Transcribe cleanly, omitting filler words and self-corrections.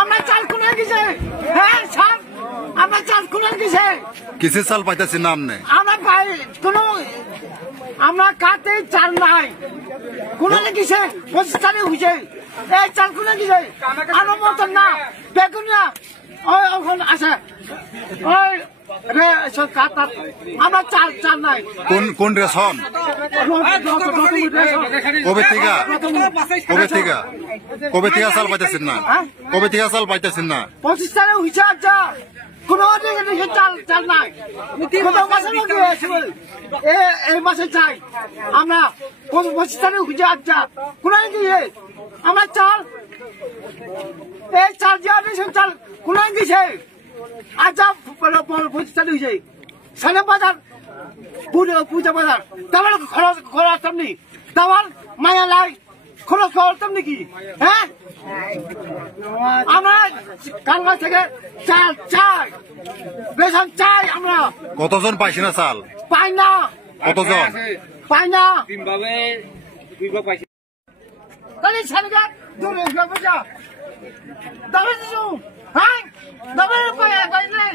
আমরা চাল কোনে গেছে হ্যাঁ স্যার আমরা চাল কোনে গেছে কিসের চাল পাইতেছেন না আপনি আমরা পাই কোনো আমরা কাতে চাল নাই কোনে গেছে 25 তারিখ হইছে এই চাল কোনে গেছে আমার মতন না বেগুনিয়া ওই ওখানে আছে ওই রে কাতা আমরা চাল চাল নাই কোন রেশন কবে থেকে চাল পাইতেছেন না কবে থেকে চাল পাইতেছেন না 25 তারিখ হইছে আচ্ছা কোনো চাল চাল নাই কোনো মাসে এই মাসে চাই আমরা 25 তারিখ হইছে আচ্ছা কোনায় গিয়ে আমার চাল এই চাল যে চাল কোনায় গেছে আচ্ছা 25 তারিখ হইছে সালে বাজার পূজা বাজার তারপরে খরচ তেমনি তারপর মায়া লাই খরচ করতাম নাকি হ্যাঁ আমরা কালকা থেকে চাল চাই বেতন চাই আমরা কতজন পাইছে না চাল পাই না কতজন পাই না কালি সালগা দূরে যাবো যা দাঁড়া দিছো হ্যাঁ দাঁড়া পাই নাই